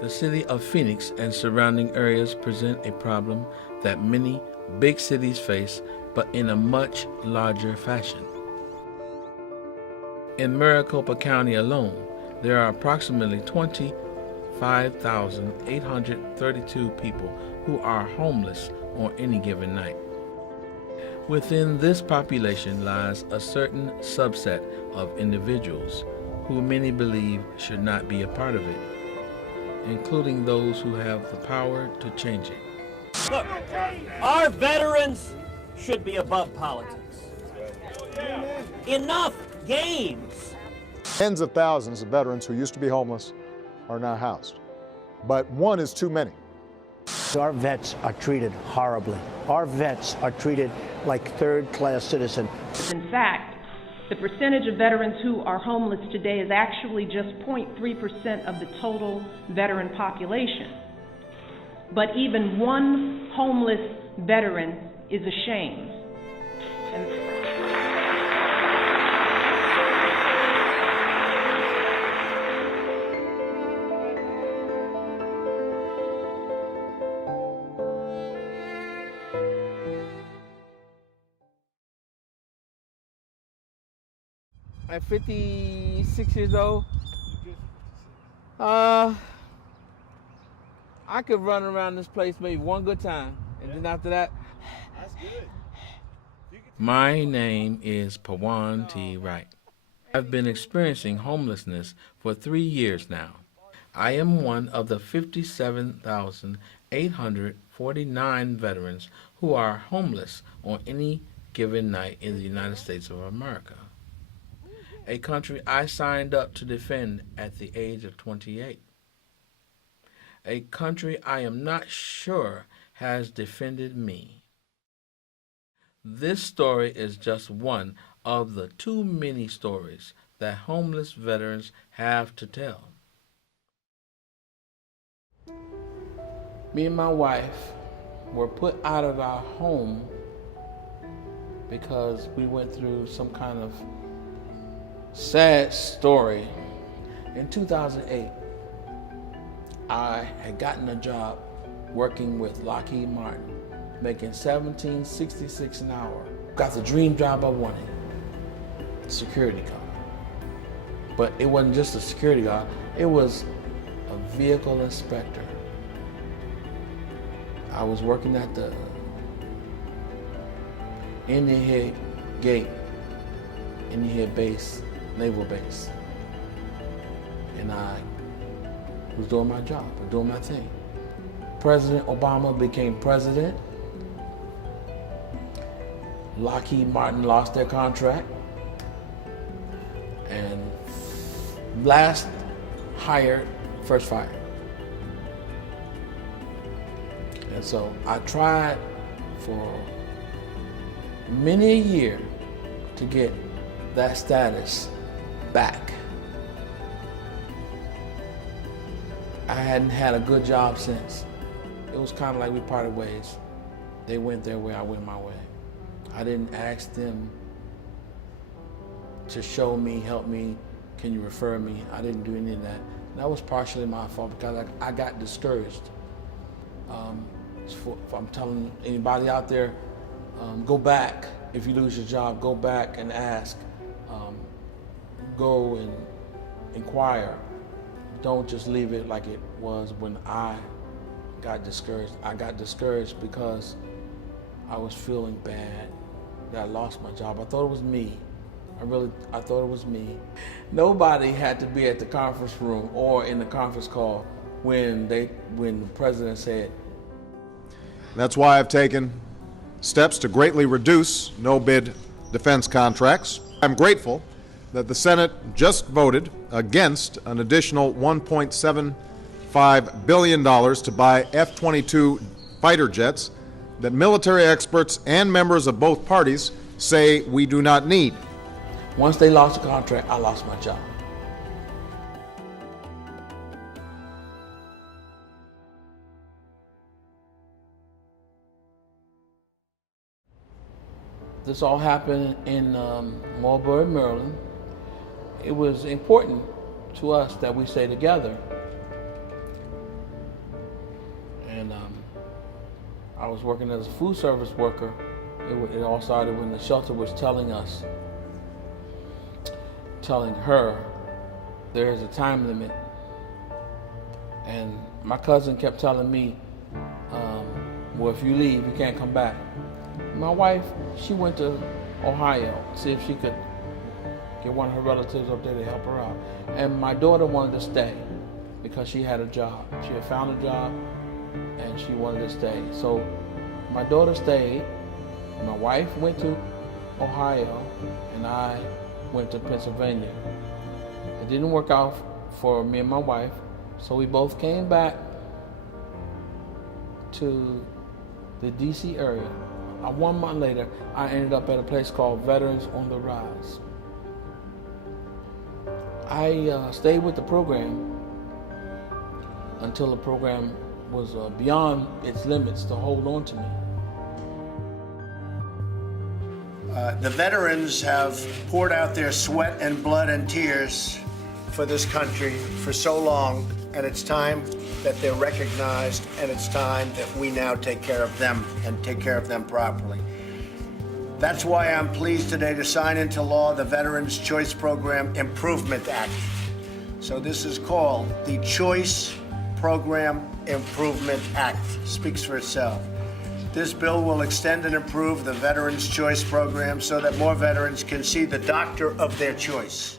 The city of Phoenix and surrounding areas present a problem that many big cities face, but in a much larger fashion. In Maricopa County alone, there are approximately 25,832 people who are homeless on any given night. Within this population lies a certain subset of individuals who many believe should not be a part of it, including those who have the power to change it. Look, our veterans should be above politics. Enough games. Tens of thousands of veterans who used to be homeless are now housed, but one is too many. Our vets are treated horribly. Our vets are treated like third-class citizens. In fact, the percentage of veterans who are homeless today is actually just 0.3% of the total veteran population. But even one homeless veteran is a shame. At 56 years old, I could run around this place maybe one good time, and then after that, that's good. My name is Pawan T. Wright. I've been experiencing homelessness for 3 years now. I am one of the 57,849 veterans who are homeless on any given night in the United States of America, a country I signed up to defend at the age of 28. A country I am not sure has defended me. This story is just one of the too many stories that homeless veterans have to tell. Me and my wife were put out of our home because we went through some kind of sad story. In 2008, I had gotten a job working with Lockheed Martin, making $17.66 an hour. Got the dream job I wanted, security guard. But it wasn't just a security guard, it was a vehicle inspector. I was working at the Indian Head Gate, Indian Head Base, Naval Base. And I was doing my job, doing my thing. President Obama became president. Lockheed Martin lost their contract. And last hired, first fired. And so I tried for many a year to get that status back. I hadn't had a good job since. It was kind of like we parted ways. They went their way, I went my way. I didn't ask them to show me, help me, can you refer me? I didn't do any of that. That was partially my fault because I got discouraged. If I'm telling anybody out there, go back. If you lose your job, go back and ask. Go and inquire. Don't just leave it like it was when I got discouraged. I got discouraged because I was feeling bad that I lost my job. I thought it was me. I thought it was me. Nobody had to be at the conference room or in the conference call when the president said. That's why I've taken steps to greatly reduce no-bid defense contracts. I'm grateful that the Senate just voted against an additional $1.75 billion to buy F-22 fighter jets that military experts and members of both parties say we do not need. Once they lost the contract, I lost my job. This all happened in Marlboro, Maryland. It was important to us that we stay together. I was working as a food service worker. It all started when the shelter was telling her there's a time limit. And my cousin kept telling me, well, if you leave, you can't come back. My wife, she went to Ohio, see if she could get one of her relatives up there to help her out. And my daughter wanted to stay because she had a job. She had found a job and she wanted to stay. So my daughter stayed, my wife went to Ohio, and I went to Pennsylvania. It didn't work out for me and my wife, so we both came back to the DC area. 1 month later, I ended up at a place called Veterans on the Rise. I stayed with the program until the program was beyond its limits to hold on to me. The veterans have poured out their sweat and blood and tears for this country for so long, and it's time that they're recognized, and it's time that we now take care of them and take care of them properly. That's why I'm pleased today to sign into law the Veterans Choice Program Improvement Act. So this is called the Choice Program Improvement Act. Speaks for itself. This bill will extend and improve the Veterans Choice Program so that more veterans can see the doctor of their choice.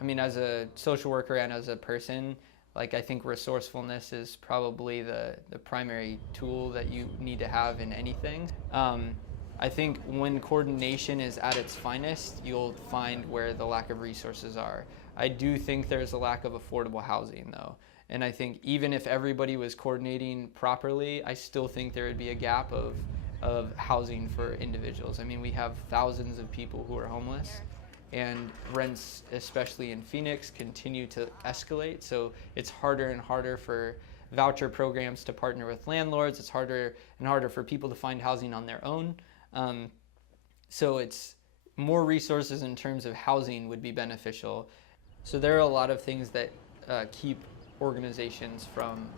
I mean, as a social worker and as a person, I think resourcefulness is probably the primary tool that you need to have in anything. I think when coordination is at its finest, you'll find where the lack of resources are. I do think there's a lack of affordable housing, though. And I think even if everybody was coordinating properly, I still think there would be a gap of housing for individuals. I mean, we have thousands of people who are homeless, and rents, especially in Phoenix, continue to escalate. So it's harder and harder for voucher programs to partner with landlords. It's harder and harder for people to find housing on their own. So it's more resources in terms of housing would be beneficial. So there are a lot of things that keep organizations from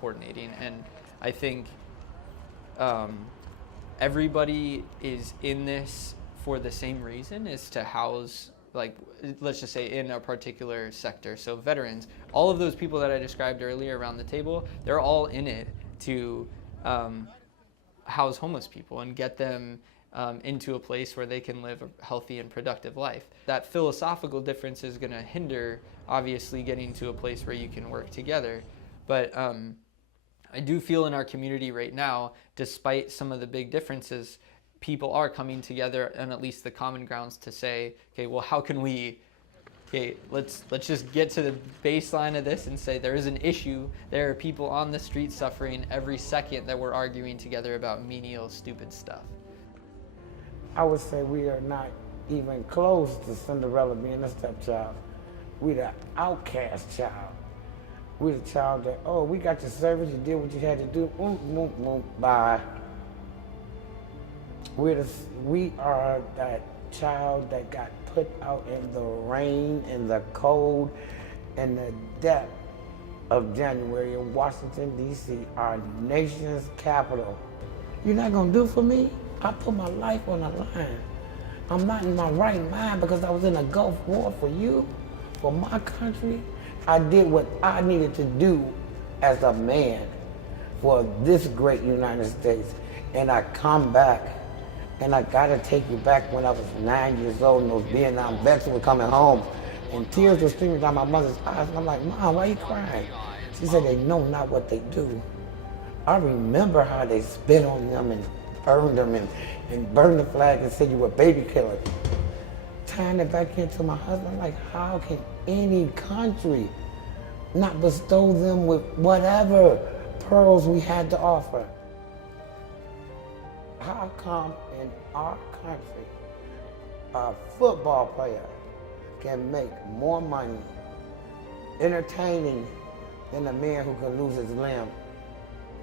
coordinating, and I think everybody is in this for the same reason, is to house, let's just say in a particular sector. So veterans, all of those people that I described earlier around the table, they're all in it to house homeless people and get them into a place where they can live a healthy and productive life. That philosophical difference is going to hinder, obviously, getting to a place where you can work together. But I do feel in our community right now, despite some of the big differences, people are coming together on at least the common grounds to say, okay, well, how can we, let's just get to the baseline of this and say there is an issue. There are people on the street suffering every second that we're arguing together about menial, stupid stuff. I would say we are not even close to Cinderella being a stepchild. We're the outcast child. We're the child that, oh, we got your service, you did what you had to do, bye. We are that child that got put out in the rain, in the cold, in the depth of January in Washington, D.C., our nation's capital. You're not gonna do for me? I put my life on the line. I'm not in my right mind because I was in a Gulf War for you, for my country. I did what I needed to do as a man for this great United States. And I come back, and I gotta take you back when I was 9 years old and those Vietnam vets were coming home. And tears were streaming down my mother's eyes. And I'm like, Mom, why are you crying? She said, they know not what they do. I remember how they spit on them and burned them and burned the flag and said you were a baby killer. Tying it back into my husband, like, how can any country not bestow them with whatever pearls we had to offer? How come in our country a football player can make more money entertaining than a man who can lose his limb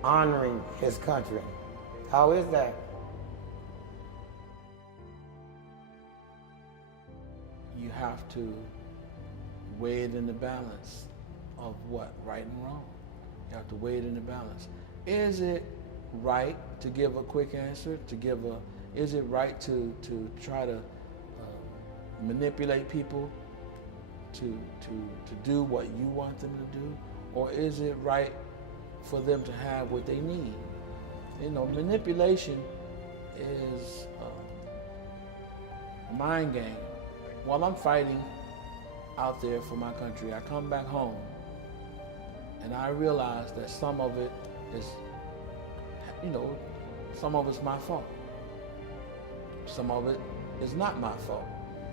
honoring his country? How is that? You have to weigh it in the balance of what, right and wrong. You have to weigh it in the balance. Is it right to give a quick answer? Is it right to try to manipulate people to do what you want them to do? Or is it right for them to have what they need? You know, manipulation is a mind game. While I'm fighting out there for my country, I come back home and I realize that some of it is, you know, some of it's my fault. Some of it is not my fault.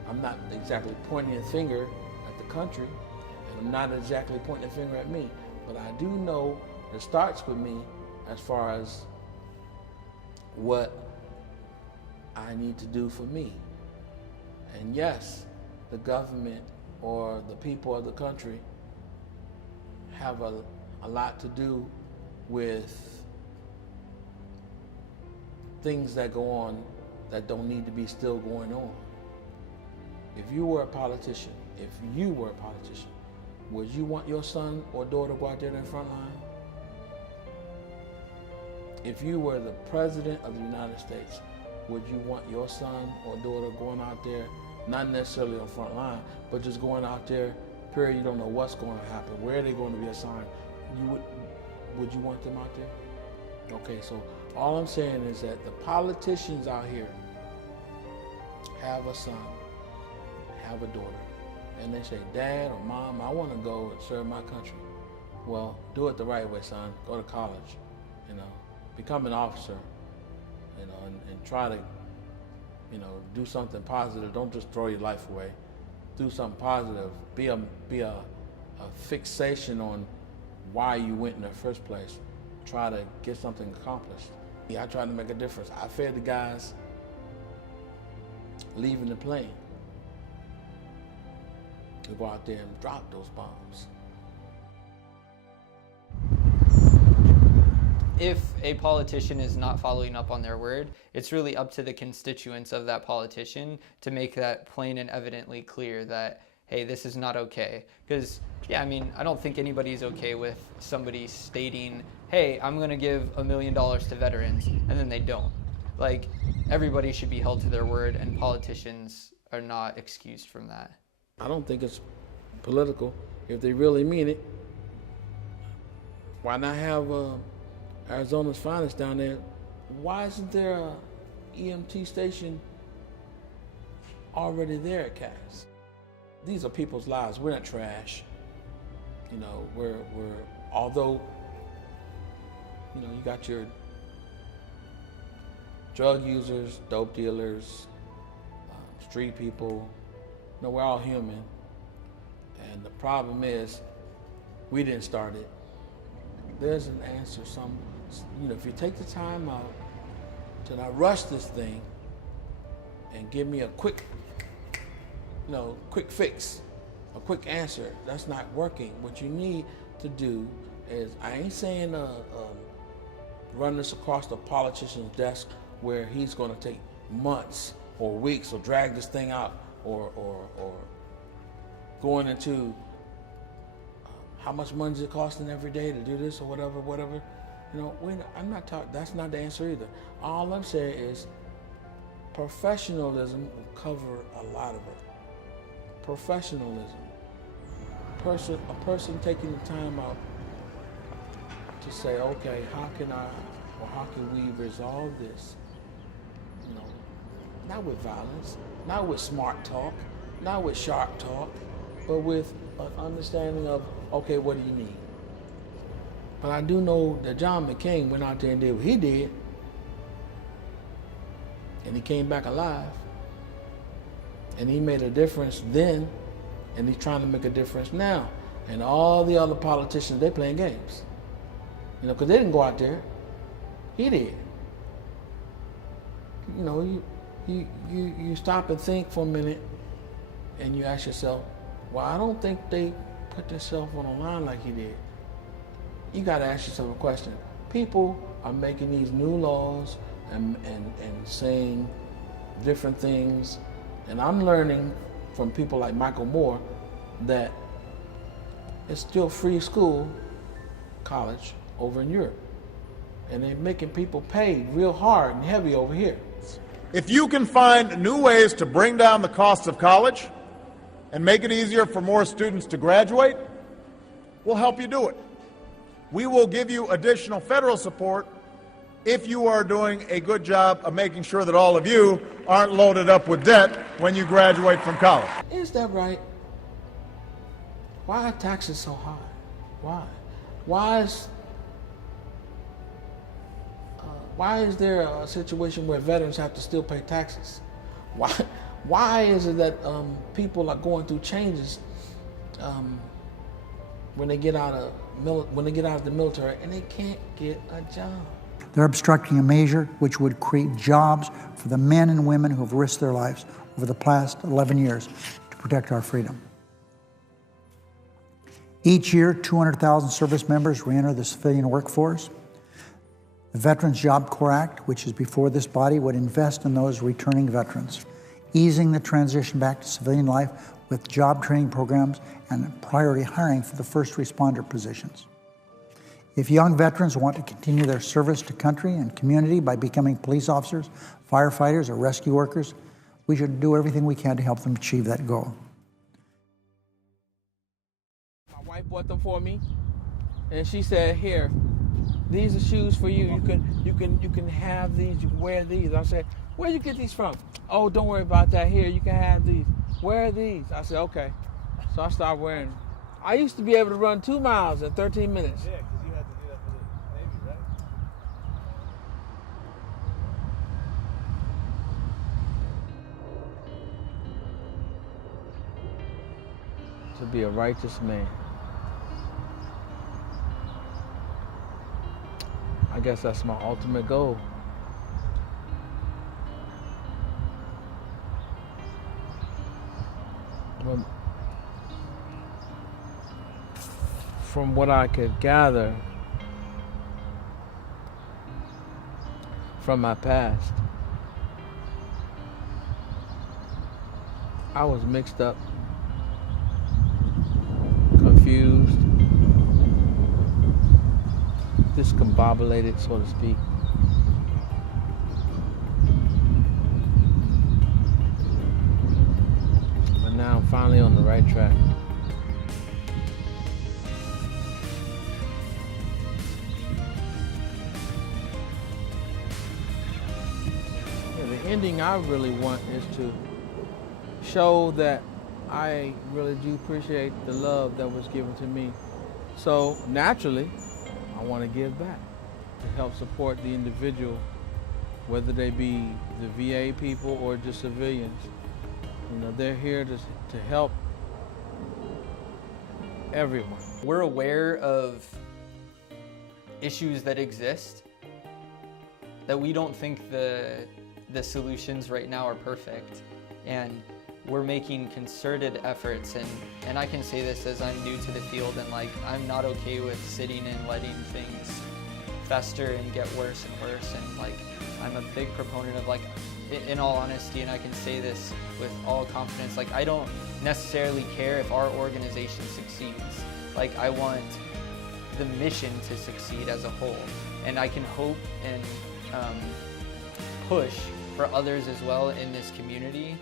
I'm not exactly pointing a finger at the country, and I'm not exactly pointing a finger at me, but I do know it starts with me as far as what I need to do for me. And yes, the government or the people of the country have a lot to do with things that go on that don't need to be still going on. If you were a politician, would you want your son or daughter to go out there in the front line? If you were the president of the United States, would you want your son or daughter going out there, not necessarily on the front line, but just going out there, period, you don't know what's going to happen, where are they going to be assigned? Would you want them out there? Okay, so all I'm saying is that the politicians out here have a son, have a daughter, and they say, Dad or Mom, I want to go and serve my country. Well, do it the right way, son. Go to college, you know, become an officer, you know, and try to, you know, do something positive. Don't just throw your life away. Do something positive. Be a fixation on why you went in the first place. Try to get something accomplished. Yeah, I tried to make a difference. I fed the guys leaving the plane to go out there and drop those bombs. If a politician is not following up on their word, it's really up to the constituents of that politician to make that plain and evidently clear that, hey, this is not okay. Because, yeah, I mean, I don't think anybody's okay with somebody stating, hey, I'm going to give $1 million to veterans, and then they don't. Like, everybody should be held to their word, and politicians are not excused from that. I don't think it's political. If they really mean it, why not have Arizona's Finest down there? Why isn't there a EMT station already there at Cass? These are people's lives. We're not trash. You know, we're although, you know, you got your drug users, dope dealers, street people. No, we're all human. And the problem is, we didn't start it. There's an answer. You know, if you take the time out to not rush this thing and give me a quick, you know, quick fix, a quick answer, that's not working. What you need to do is, I ain't saying run this across the politician's desk where he's going to take months or weeks or drag this thing out, or going into how much money is it costing every day to do this or whatever. You know, I'm not talking, that's not the answer either. All I'm saying is professionalism will cover a lot of it. Professionalism. A person taking the time out to say, okay, how can we resolve this? You know, not with violence, not with smart talk, not with sharp talk, but with an understanding of, okay, what do you need? But I do know that John McCain went out there and did what he did, and he came back alive, and he made a difference then, and he's trying to make a difference now. And all the other politicians, they're playing games. You know, because they didn't go out there. He did. You know, you stop and think for a minute, and you ask yourself, well, I don't think they put themselves on the line like he did. You got to ask yourself a question. People are making these new laws and saying different things, and I'm learning from people like Michael Moore that it's still free school, college over in Europe. and they're making people pay real hard and heavy over here. If you can find new ways to bring down the cost of college and make it easier for more students to graduate, we'll help you do it. We will give you additional federal support if you are doing a good job of making sure that all of you aren't loaded up with debt when you graduate from college. Is that right? Why are taxes so high? Why? Why is there a situation where veterans have to still pay taxes? Why is it that people are going through changes when they get out of the military and they can't get a job? They're obstructing a measure which would create jobs for the men and women who have risked their lives over the past 11 years to protect our freedom. Each year, 200,000 service members re-enter the civilian workforce. The Veterans Job Corps Act, which is before this body, would invest in those returning veterans, easing the transition back to civilian life with job training programs and priority hiring for the first responder positions. If young veterans want to continue their service to country and community by becoming police officers, firefighters, or rescue workers, we should do everything we can to help them achieve that goal. My wife bought them for me, and she said, "Here, these are shoes for you. You can have these. You can wear these." I said, "Where you get these from?" "Oh, don't worry about that. Here, you can have these. Wear these." I said, "Okay." So I started wearing them. I used to be able to run 2 miles in 13 minutes. Yeah, because you had to do that for the Navy, right? To be a righteous man. I guess that's my ultimate goal. Well, from what I could gather from my past, I was mixed up, confused, discombobulated, so to speak. But now I'm finally on the right track. Yeah, the ending I really want is to show that I really do appreciate the love that was given to me. So naturally, I want to give back to help support the individual, whether they be the VA people or just civilians. You know, they're here to help everyone. We're aware of issues that exist, that we don't think the solutions right now are perfect. And we're making concerted efforts, and I can say this as I'm new to the field, and like I'm not okay with sitting and letting things fester and get worse and worse, and like I'm a big proponent of, like, in all honesty, and I can say this with all confidence, like I don't necessarily care if our organization succeeds. Like I want the mission to succeed as a whole, and I can hope and push for others as well in this community,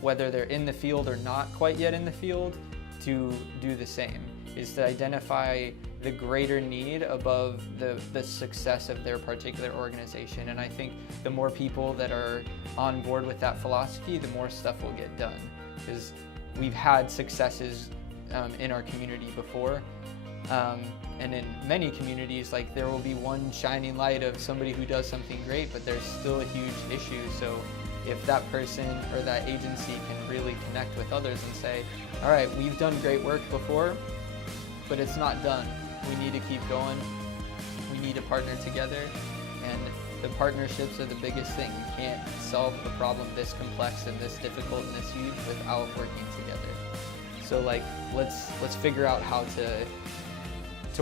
whether they're in the field or not quite yet in the field, to do the same, is to identify the greater need above the success of their particular organization. And I think the more people that are on board with that philosophy, the more stuff will get done, because we've had successes in our community before. And in many communities, like, there will be one shining light of somebody who does something great, but there's still a huge issue. So if that person or that agency can really connect with others and say, all right, we've done great work before, but it's not done. We need to keep going. We need to partner together. And the partnerships are the biggest thing. You can't solve a problem this complex and this difficult and this huge without working together. So, like, let's figure out how to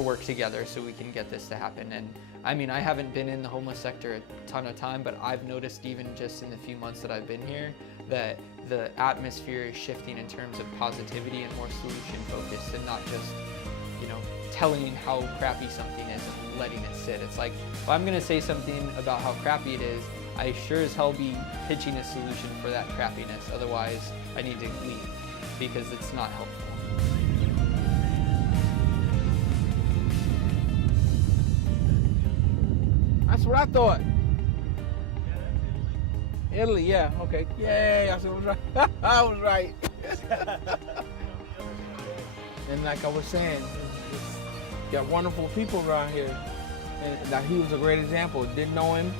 work together so we can get this to happen. And I mean, I haven't been in the homeless sector a ton of time, but I've noticed even just in the few months that I've been here that the atmosphere is shifting in terms of positivity and more solution focused, and not just, you know, telling how crappy something is and letting it sit. It's like, if I'm gonna say something about how crappy it is, I sure as hell be pitching a solution for that crappiness. Otherwise, I need to leave because it's not helpful. That's what I thought. Italy, yeah, okay. Yay, I was right. I was right. And like I was saying, got wonderful people around here. And like, he was a great example. Didn't know him.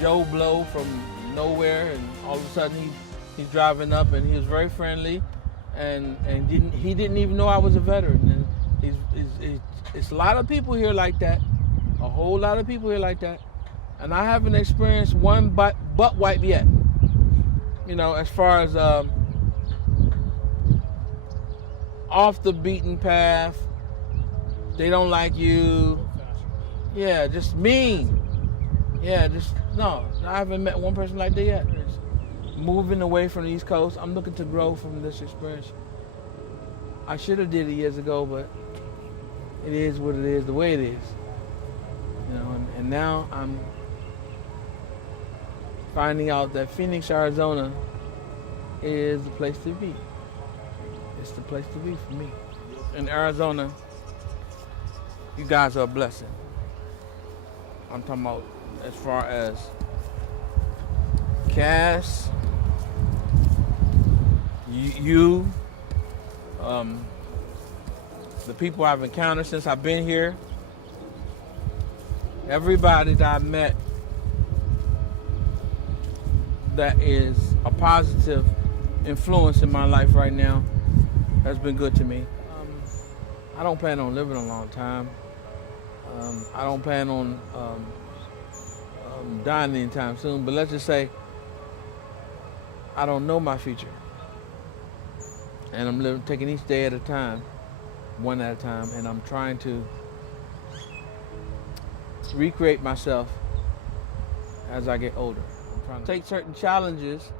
Joe Blow from nowhere, and all of a sudden he's driving up, and he was very friendly, and he didn't even know I was a veteran. And it's a lot of people here like that, a whole lot of people here like that, and I haven't experienced one butt wipe yet. You know, as far as off the beaten path, they don't like you. Yeah, just mean. Yeah, just, no, I haven't met one person like that yet. It's moving away from the East Coast, I'm looking to grow from this experience. I should have did it years ago, but it is what it is, the way it is. You know, and now I'm finding out that Phoenix, Arizona is the place to be. It's the place to be for me. In Arizona, you guys are a blessing. I'm talking about as far as Cass, you, the people I've encountered since I've been here, everybody that I've met that is a positive influence in my life right now has been good to me. I don't plan on living a long time. I don't plan on dying anytime soon, but let's just say I don't know my future. And I'm taking each day at a time, one at a time, and I'm trying to recreate myself as I get older. I'm trying to take certain challenges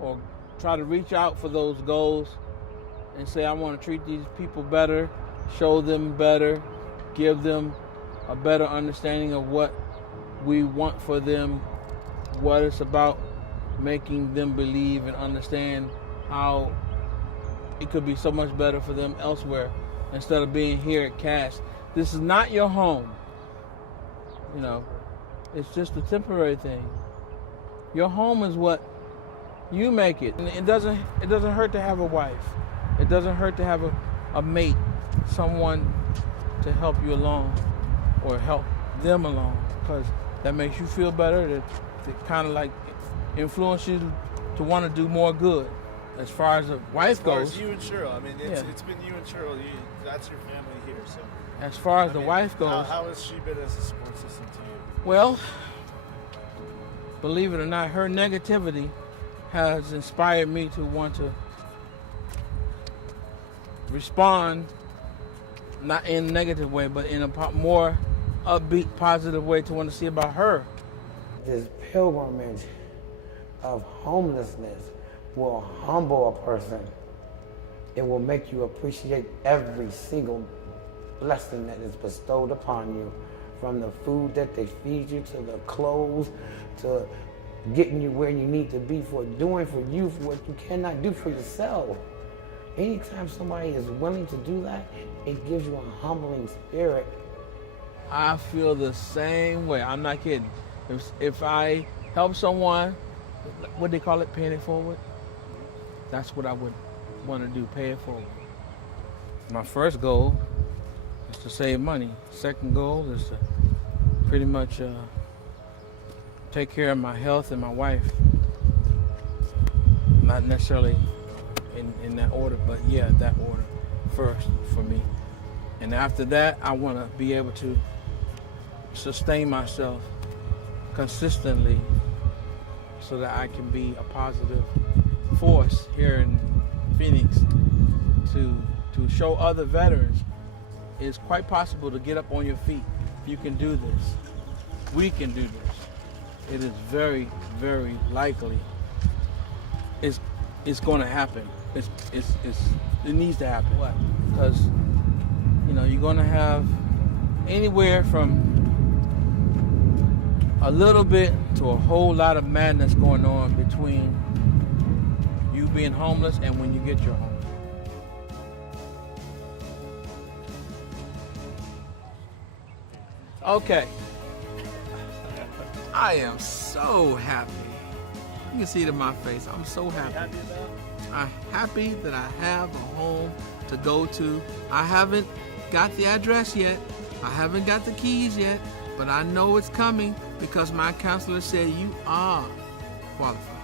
or try to reach out for those goals and say I want to treat these people better, show them better, give them a better understanding of what we want for them, what it's about, making them believe and understand how it could be so much better for them elsewhere instead of being here at Cass. This is not your home. You know, it's just a temporary thing. Your home is what you make it. And it doesn't hurt to have a wife. It doesn't hurt to have a mate, someone to help you along or help them along, because that makes you feel better. That kind of like influences you to want to do more good. As far as the wife goes, as you and Cheryl, I mean, it's been you and Cheryl. That's your family here. So, as far as the wife goes, how has she been as a support system to you? Well, believe it or not, her negativity has inspired me to want to respond, not in a negative way, but in a more upbeat, positive way, to want to see about her. This pilgrimage of homelessness will humble a person. It will make you appreciate every single blessing that is bestowed upon you, from the food that they feed you, to the clothes, to getting you where you need to be, for doing for you for what you cannot do for yourself. Anytime somebody is willing to do that, it gives you a humbling spirit. I feel the same way. I'm not kidding. If I help someone, what they call it, paying it forward, that's what I would want to do, pay it forward. My first goal is to save money. Second goal is to pretty much take care of my health and my wife. Not necessarily in that order, but yeah, that order first for me. And after that, I want to be able to sustain myself consistently so that I can be a positive force here in Phoenix to show other veterans it's quite possible to get up on your feet. You can do this. We can do this. It is very, very likely it's going to happen. it needs to happen. What? Because you're gonna have anywhere from a little bit to a whole lot of madness going on between you being homeless and when you get your home. Okay. I am so happy. You can see it in my face. I'm so happy. I'm happy that I have a home to go to. I haven't got the address yet. I haven't got the keys yet, but I know it's coming because my counselor said you are qualified.